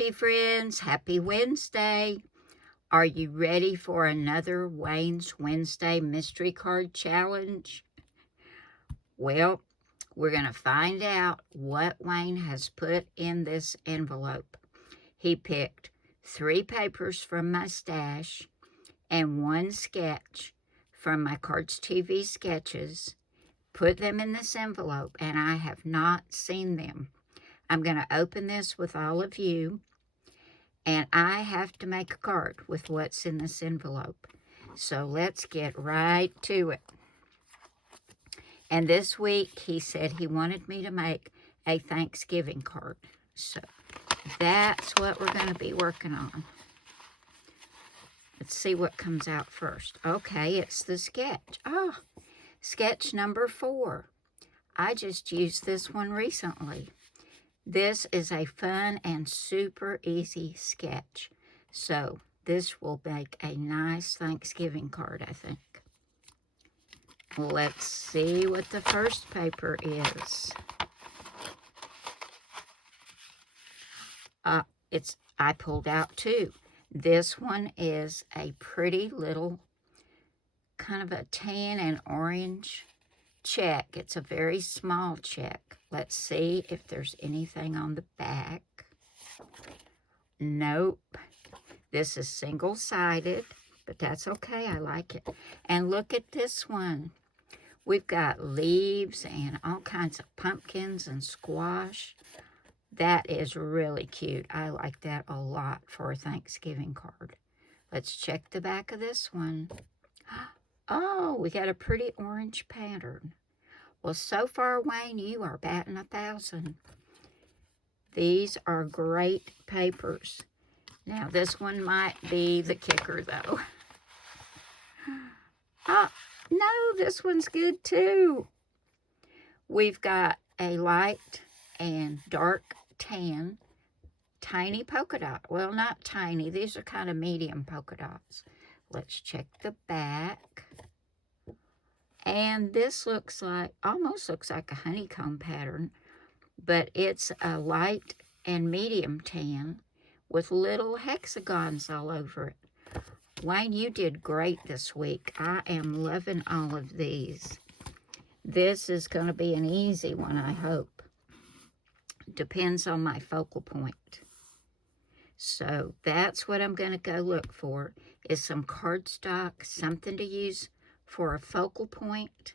Crafty friends, happy Wednesday. Are you ready for another Wayne's Wednesday mystery card challenge? Well, we're going to find out what Wayne has put in this envelope. He picked 3 papers from my stash and 1 sketch from my Cardz TV Sketches, put them in this envelope, and I have not seen them. I'm going to open this with all of you, and I have to make a card with what's in this envelope. So let's get right to it. And this week, he said he wanted me to make a Thanksgiving card. So that's what we're going to be working on. Let's see what comes out first. Okay, it's the sketch. Oh, sketch number 4. I just used this one recently. This is a fun and super easy sketch. So this will make a nice Thanksgiving card, I think. Let's see what the first paper is. I pulled out 2. This one is a pretty little kind of a tan and orange check. It's a very small check. Let's see if there's anything on the back. Nope. This is single-sided, but that's okay. I like it. And look at this one. We've got leaves and all kinds of pumpkins and squash. That is really cute. I like that a lot for a Thanksgiving card. Let's check the back of this one. Oh, we got a pretty orange pattern. Well, so far, Wayne, you are batting 1,000. These are great papers. Now, this one might be the kicker, though. No, this one's good, too. We've got a light and dark tan, tiny polka dot. Well, not tiny. These are kind of medium polka dots. Let's check the back. And this looks like, almost looks like a honeycomb pattern, but it's a light and medium tan with little hexagons all over it. Wayne, you did great this week. I am loving all of these. This is going to be an easy one, I hope. Depends on my focal point. So that's what I'm going to go look for, is some cardstock, something to use for a focal point,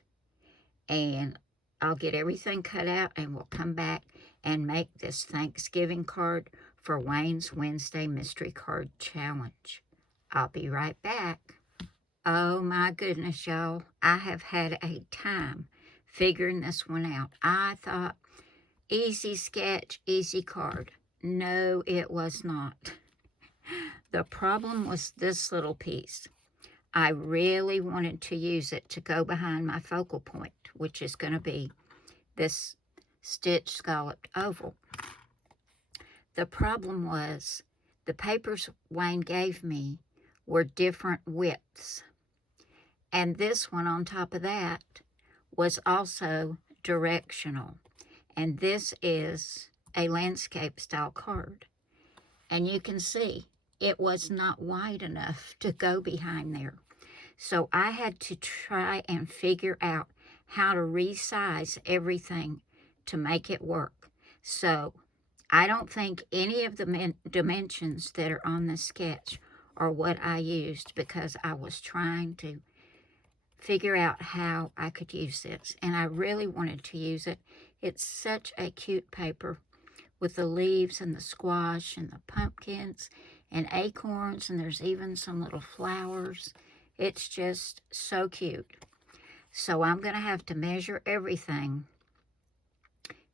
and I'll get everything cut out and we'll come back and make this Thanksgiving card for Wayne's Wednesday Mystery Card Challenge. I'll be right back. Oh my goodness, y'all. I have had a time figuring this one out. I thought, easy sketch, easy card. No, it was not. The problem was this little piece. I really wanted to use it to go behind my focal point, which is going to be this stitched scalloped oval. The problem was the papers Wayne gave me were different widths. And this one on top of that was also directional. And this is a landscape style card. And you can see it was not wide enough to go behind there. So I had to try and figure out how to resize everything to make it work. So I don't think any of the dimensions that are on the sketch are what I used, because I was trying to figure out how I could use this. And I really wanted to use it. It's such a cute paper with the leaves and the squash and the pumpkins and acorns, and there's even some little flowers. It's just so cute. So I'm going to have to measure everything,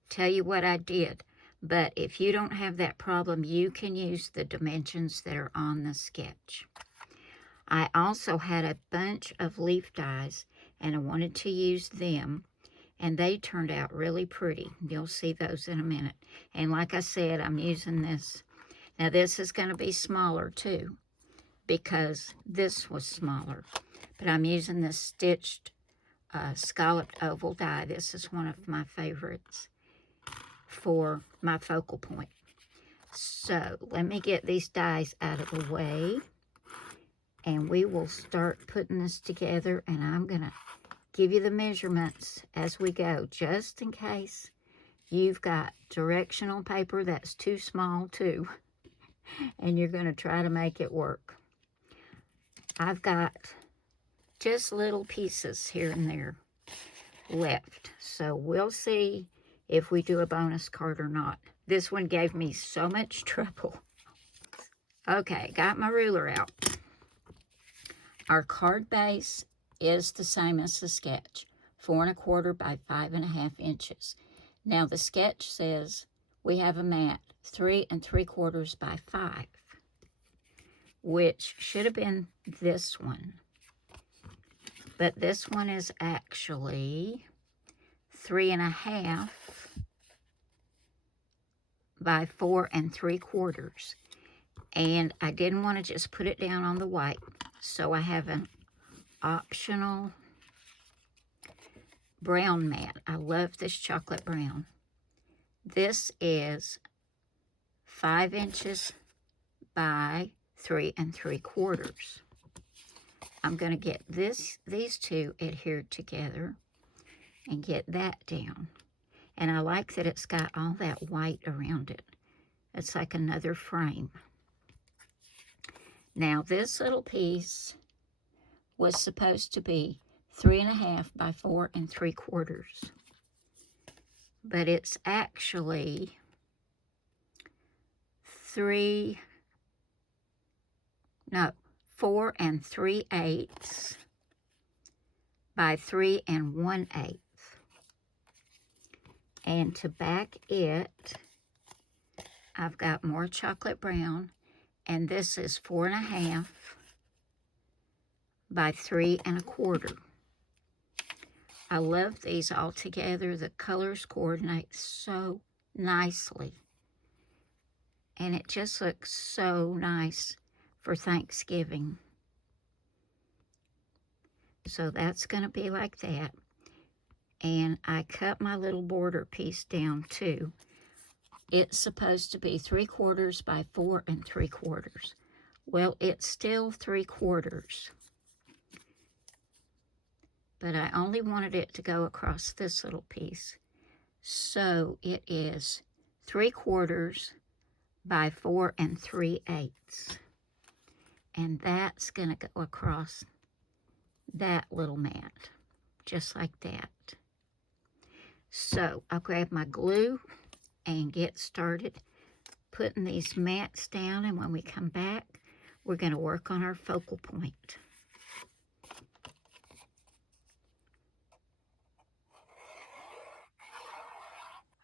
tell you what I did. But if you don't have that problem, you can use the dimensions that are on the sketch. I also had a bunch of leaf dies, and I wanted to use them, and they turned out really pretty. You'll see those in a minute. And like I said, I'm using this. Now, this is going to be smaller, too, because this was smaller. But I'm using this stitched scalloped oval die. This is one of my favorites for my focal point. So let me get these dies out of the way, and we will start putting this together, and I'm going to give you the measurements as we go, just in case you've got directional paper that's too small too, and you're going to try to make it work. I've got just little pieces here and there left, so we'll see if we do a bonus card or not. This one gave me so much trouble. Okay, got my ruler out. Our card base is the same as the sketch, 4 1/4 by 5 1/2 inches. Now the sketch says we have a mat 3 3/4 by 5, which should have been this one. But this one is actually 3 1/2 by 4 3/4. And I didn't want to just put it down on the white, so I have an optional brown mat. I love this chocolate brown. This is 5 inches by 3 3/4. I'm going to get these two adhered together and get that down. And I like that it's got all that white around it. It's like another frame. Now this little piece was supposed to be 3 1/2 by 4 3/4. But it's actually 4 3/8 by 3 1/8. And to back it, I've got more chocolate brown, and this is 4 1/2 by 3 1/4. I love these all together. The colors coordinate so nicely. And it just looks so nice for Thanksgiving. So that's going to be like that. And I cut my little border piece down too. It's supposed to be 3/4 by 4 3/4. Well, it's still 3/4. But I only wanted it to go across this little piece. So it is 3/4 by 4 3/8. And that's going to go across that little mat, just like that. So I'll grab my glue and get started putting these mats down, and when we come back, we're going to work on our focal point.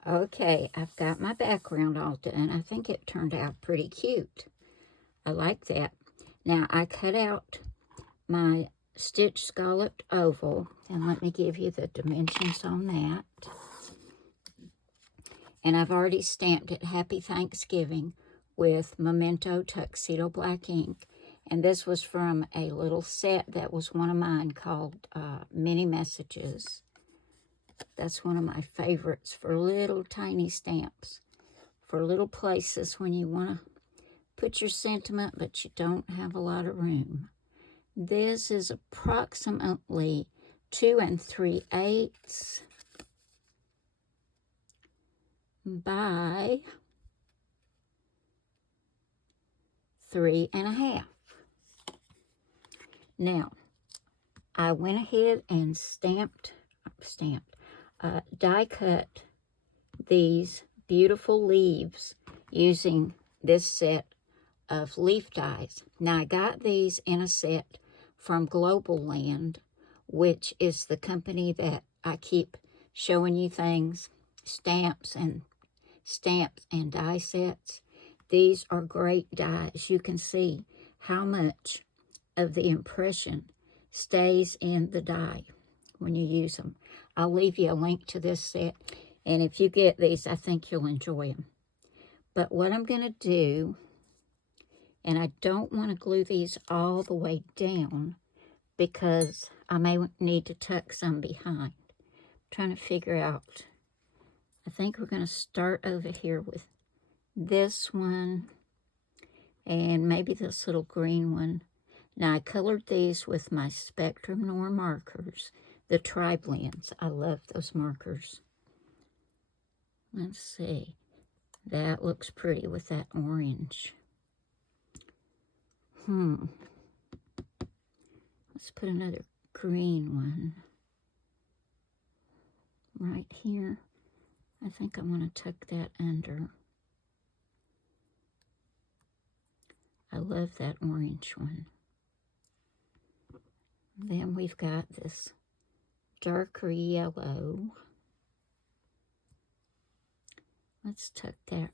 Okay, I've got my background all done. I think it turned out pretty cute. I like that. Now, I cut out my stitch scalloped oval, and let me give you the dimensions on that. And I've already stamped it Happy Thanksgiving with Memento Tuxedo Black ink. And this was from a little set that was one of mine called Mini Messages. That's one of my favorites for little tiny stamps, for little places when you want to put your sentiment but you don't have a lot of room. This is approximately 2 3/8 by 3 1/2. Now, I went ahead and die cut these beautiful leaves using this set of leaf dies. Now, I got these in a set from Global Land, which is the company that I keep showing you things, stamps and die sets. These are great dies. You can see how much of the impression stays in the die when you use them. I'll leave you a link to this set, and if you get these, I think you'll enjoy them. But what I'm going to do, and I don't want to glue these all the way down because I may need to tuck some behind. I'm trying to figure out, I think we're going to start over here with this one, and maybe this little green one. Now, I colored these with my Spectrum Noir markers, the Tri-Blends. I love those markers. Let's see. That looks pretty with that orange. Let's put another green one right here. I think I want to tuck that under. I love that orange one. Then we've got this darker yellow. Let's tuck that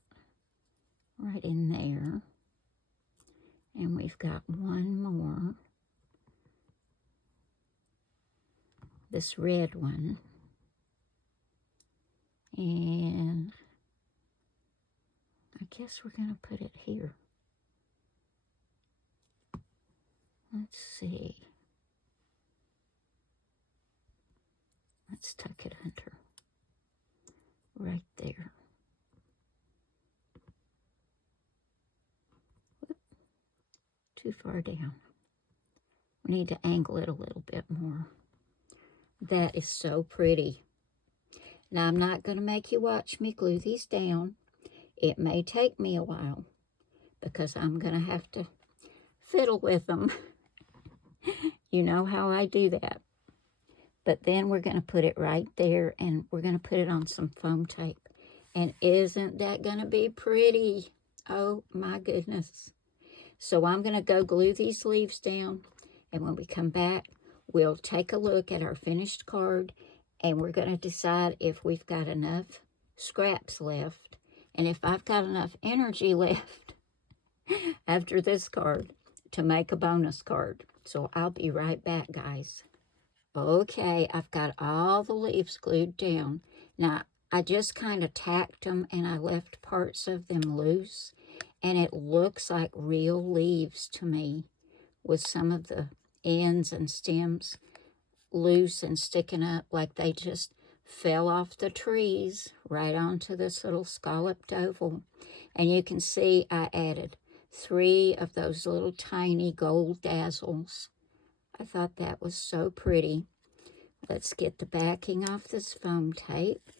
right in there. And we've got one more. This red one. And I guess we're going to put it here. Let's see. Let's tuck it under. Right there. Whoop. Too far down. We need to angle it a little bit more. That is so pretty. Now, I'm not going to make you watch me glue these down. It may take me a while because I'm going to have to fiddle with them. You know how I do that. But then we're going to put it right there, and we're going to put it on some foam tape. And isn't that going to be pretty? Oh, my goodness. So I'm going to go glue these leaves down, and when we come back, we'll take a look at our finished card, and we're going to decide if we've got enough scraps left, and if I've got enough energy left after this card to make a bonus card. So I'll be right back, guys. Okay, I've got all the leaves glued down. Now, I just kind of tacked them, and I left parts of them loose, and it looks like real leaves to me with some of the ends and stems loose and sticking up like they just fell off the trees right onto this little scalloped oval. And you can see I added 3 of those little tiny gold dazzles. I thought that was so pretty. Let's get the backing off this foam tape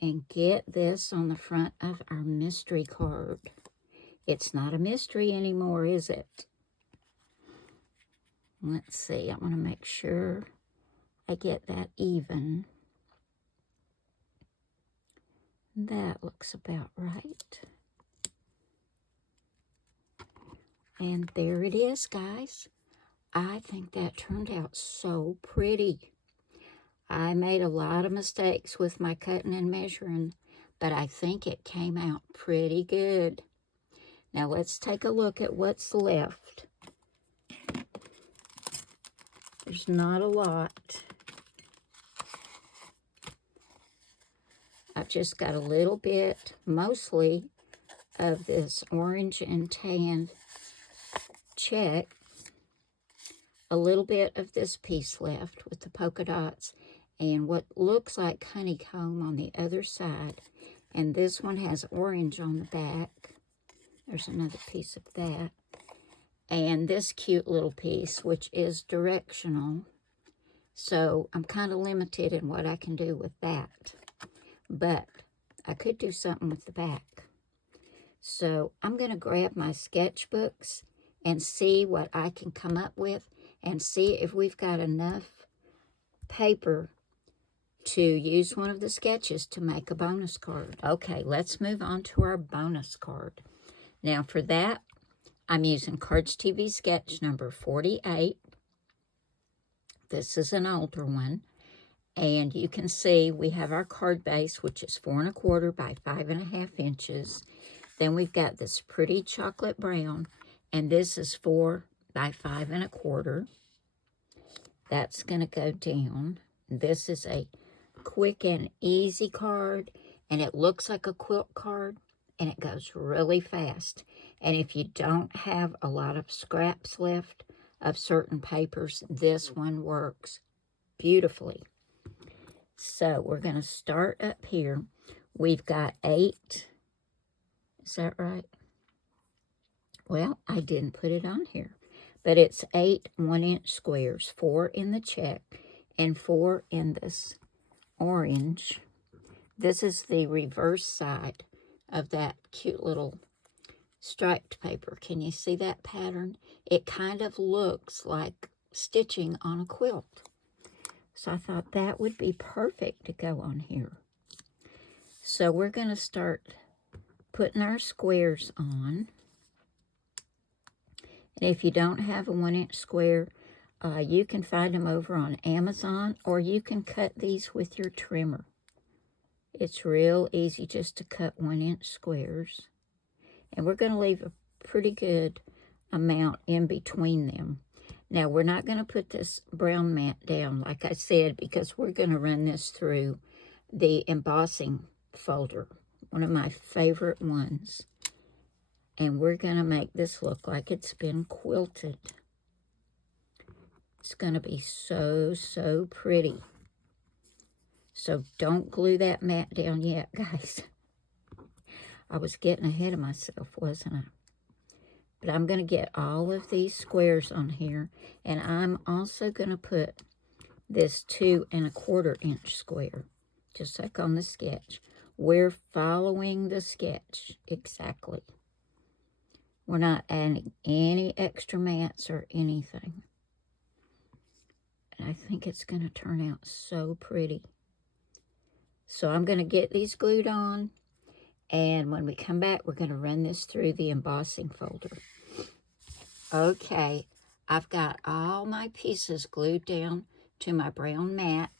and get this on the front of our mystery card. It's not a mystery anymore, is it? Let's see, I want to make sure I get that even. That looks about right. And there it is, guys. I think that turned out so pretty. I made a lot of mistakes with my cutting and measuring, but I think it came out pretty good. Now let's take a look at what's left. There's not a lot. I've just got a little bit, mostly, of this orange and tan check. A little bit of this piece left with the polka dots and what looks like honeycomb on the other side. And this one has orange on the back. There's another piece of that. And this cute little piece, which is directional. So I'm kind of limited in what I can do with that. But I could do something with the back. So I'm going to grab my sketchbooks and see what I can come up with and see if we've got enough paper to use one of the sketches to make a bonus card. Okay, let's move on to our bonus card. Now for that, I'm using Cardz TV sketch number 48. This is an older one. And you can see we have our card base, which is 4 1/4 by 5 1/2 inches. Then we've got this pretty chocolate brown, and this is 4 by 5 1/4. That's going to go down. This is a quick and easy card, and it looks like a quilt card, and it goes really fast. And if you don't have a lot of scraps left of certain papers, this one works beautifully. So we're going to start up here. We've got 8 Is that right? Well, I didn't put it on here. But it's 8 1-inch squares, 4 in the check and 4 in this orange. This is the reverse side of that cute little striped paper. Can you see that pattern? It kind of looks like stitching on a quilt. So I thought that would be perfect to go on here. So we're going to start putting our squares on. And if you don't have a 1-inch square, you can find them over on Amazon, or you can cut these with your trimmer. It's real easy just to cut 1-inch squares. And we're going to leave a pretty good amount in between them. Now, we're not going to put this brown mat down, like I said, because we're going to run this through the embossing folder, one of my favorite ones. And we're going to make this look like it's been quilted. It's going to be so, so pretty. So don't glue that mat down yet, guys. I was getting ahead of myself, wasn't I? But I'm going to get all of these squares on here. And I'm also going to put this 2 1/4 inch square, just like on the sketch. We're following the sketch exactly. We're not adding any extra mats or anything. And I think it's going to turn out so pretty. So I'm going to get these glued on. And when we come back, we're going to run this through the embossing folder. Okay, I've got all my pieces glued down to my brown mat.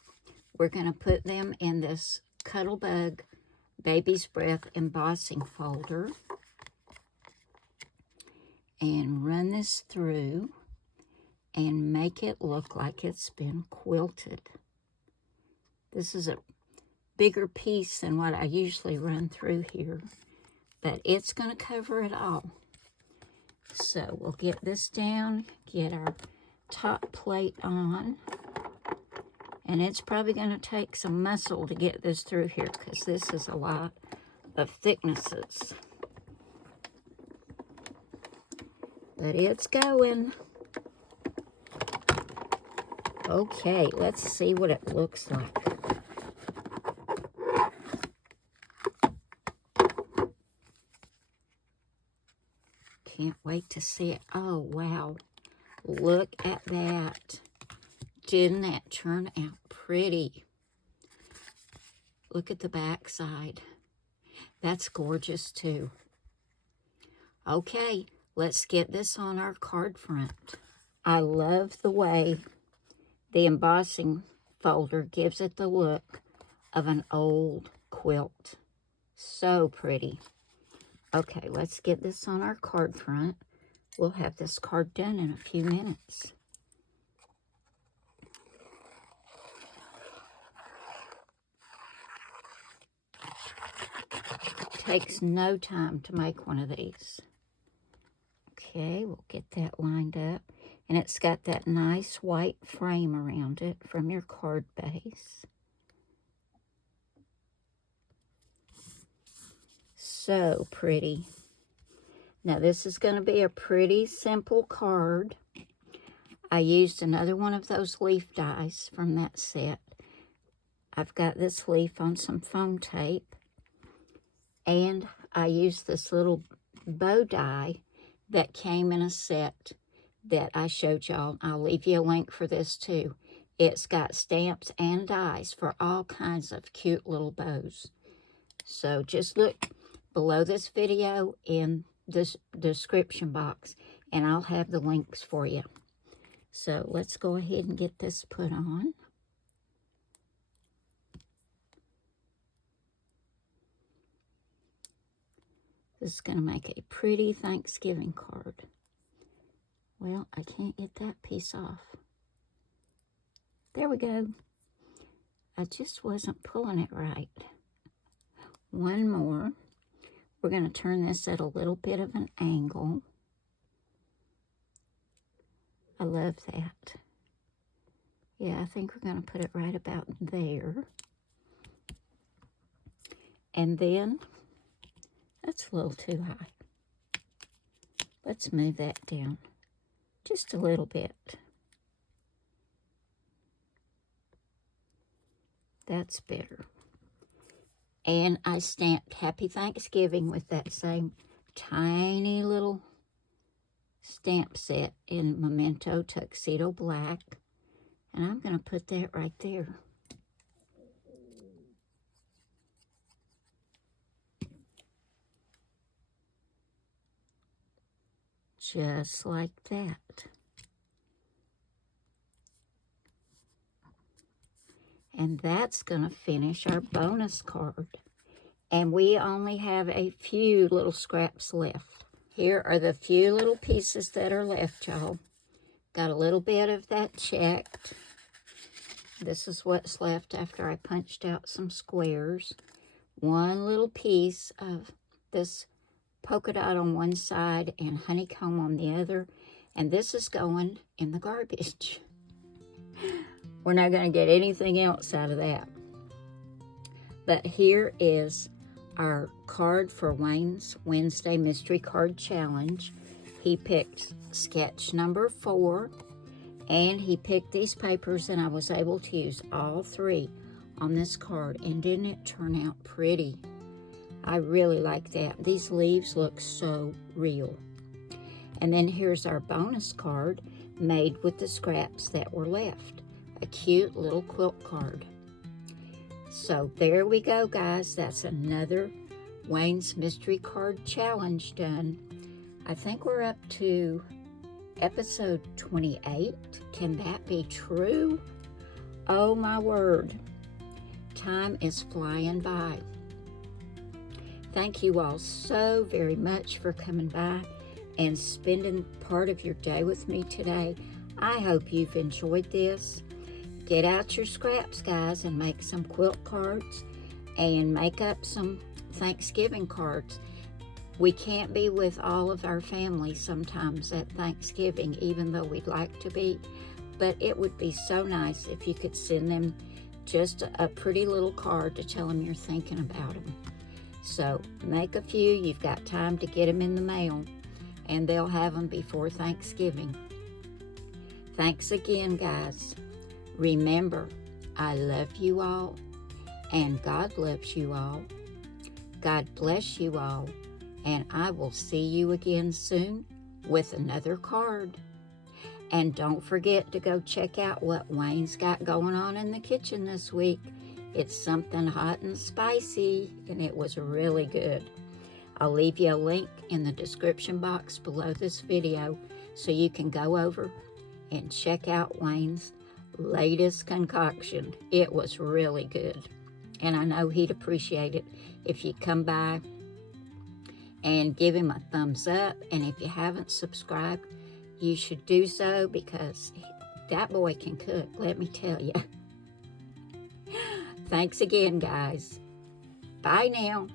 We're going to put them in this Cuttlebug Baby's Breath embossing folder. And run this through and make it look like it's been quilted. This is a bigger piece than what I usually run through here, but it's going to cover it all. So we'll get this down, get our top plate on, and it's probably going to take some muscle to get this through here because this is a lot of thicknesses. But it's going. Okay, let's see what it looks like. Can't wait to see it. Oh, wow. Look at that. Didn't that turn out pretty? Look at the back side. That's gorgeous, too. Okay, let's get this on our card front. I love the way the embossing folder gives it the look of an old quilt. So pretty. Okay, let's get this on our card front. We'll have this card done in a few minutes. Takes no time to make one of these. Okay, we'll get that lined up. And it's got that nice white frame around it from your card base. So pretty. Now this is going to be a pretty simple card. I used another one of those leaf dies from that set. I've got this leaf on some foam tape. And I used this little bow die that came in a set that I showed y'all. I'll leave you a link for this too. It's got stamps and dies for all kinds of cute little bows. So just look below this video in the description box and I'll have the links for you. So let's go ahead and get this put on. This is going to make a pretty Thanksgiving card. Well, I can't get that piece off. There we go. I just wasn't pulling it right. One more. We're going to turn this at a little bit of an angle. I love that. Yeah, I think we're going to put it right about there. And then That's a little too high. Let's move that down just a little bit. That's better. And I stamped Happy Thanksgiving with that same tiny little stamp set in Memento Tuxedo Black. And I'm going to put that right there. Just like that. And that's going to finish our bonus card. And we only have a few little scraps left. Here are the few little pieces that are left, y'all. Got a little bit of that checked. This is what's left after I punched out some squares. One little piece of this polka dot on one side and honeycomb on the other. And this is going in the garbage. We're not going to get anything else out of that. But here is our card for Wayne's Wednesday Mystery Card Challenge. He picked sketch number 4, and he picked these papers, and I was able to use all 3 on this card. And didn't it turn out pretty? I really like that. These leaves look so real. And then here's our bonus card made with the scraps that were left. A cute little quilt card. So there we go, guys. That's another Wayne's Mystery Card Challenge done. I think we're up to episode 28. Can that be true? Oh my word. Time is flying by. Thank you all so very much for coming by and spending part of your day with me today. I hope you've enjoyed this. Get out your scraps, guys, and make some quilt cards and make up some Thanksgiving cards. We can't be with all of our family sometimes at Thanksgiving, even though we'd like to be, but it would be so nice if you could send them just a pretty little card to tell them you're thinking about them. So make a few. You've got time to get them in the mail, and they'll have them before Thanksgiving. Thanks again, guys. Remember, I love you all, and God loves you all. God bless you all, and I will see you again soon with another card. And don't forget to go check out what Wayne's got going on in the kitchen this week. It's something hot and spicy, and it was really good. I'll leave you a link in the description box below this video so you can go over and check out Wayne's latest concoction. It was really good, and I know he'd appreciate it if you come by and give him a thumbs up. And if you haven't subscribed, you should do so, because that boy can cook, let me tell you. Thanks again, guys. Bye now.